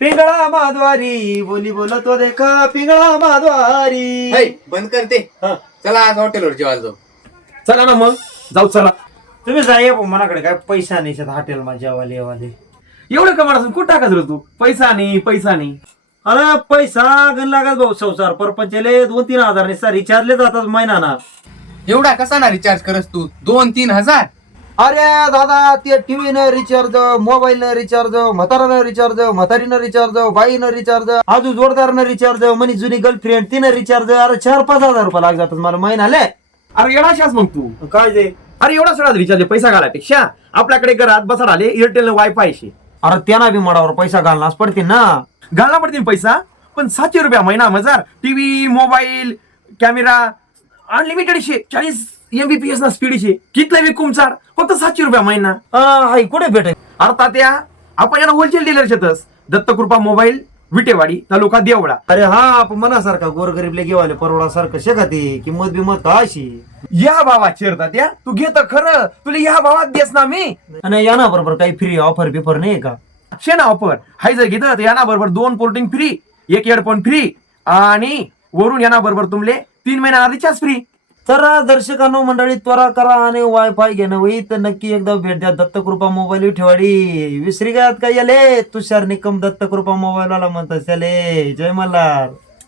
पिंगळा माधवारी बोली बोलतो देखा पिंगळा माधवारी. बंद करते. चला आज हॉटेलवर जेवायला जाऊ. चला ना मग जाऊ चला. तुम्ही जाय मनाकडे काय पैसा नाही हॉटेल मा जेवाले येवाले. एवढं कमाल असून कुठं टाकत रे तू? पैसा नाही पैसा नाही. अरे पैसा गण लागत भाऊ संसार परपंचले 2-3 हजार निसा रिचार्जले जातात महिना ना. एवढा कसा ना रिचार्ज करस तू? 2-3 हजार. अरे दादा ते टीव्ही न रिचार्ज, मोबाईल न रिचार्ज, म्हातारा रिचार्ज, म्हातारीनं रिचार्ज, बाईनं रिचार्ज, आजू जोडदारनं रिचार्ज, मनी जुनी गर्लफ्रेंड तिनं रिचार्ज. अरे 4-5 हजार रुपये लाग जातात मला महिन्याले. अरे येणाशाच मग तू. काय ते? अरे एवढा सगळा रिचार्ज पैसा घालापेक्षा आपल्याकडे घरात बसा आले एअरटेल वायफाय शे. अरे त्यांना बी मडावर पैसा घालणारच पडते ना. घालना पडतील पैसा पण 700 रुपया महिना हजार. टीव्ही मोबाईल कॅमेरा अनलिमिटेड शे. 40 MBPS ना स्पीड शे. कितला विकूम चार फक्त 700 रुपया महिना. हाय कुठे भेटे? अरे तात्या आपण याला होलसेल डीलर शेतस. दत्तकृपा मोबाईल विटेवाडी तालुका देवळा. अरे हा आपण मनासारखा गोरगरीबले घेवाले परवडासारखं शेका ते किंमत बिमत का अशी. या भावा चिर तात्या तू घेत खरं तुला या भावात देस ना मी. आणि या ना बरोबर काही फ्री ऑफर बिफर नाही का? शे ना ऑफर हाय जर घेतलं तर याना बरोबर 2 पोर्टिंग फ्री, 1 हेडफोन फ्री आणि वरून याना बरोबर तुमले 3 महिना रिचार्ज फ्री. तर दर्शकांनो मंडळी त्वरा करा आणि वायफाय घेणं होई तर नक्की एकदा भेट द्या दत्तकृपा मोबाईल विठेवाडी. विसरी गात काय याले तुषार निकम दत्तकृपा मोबाईल वाला म्हणतात त्याले. जय मल्हार.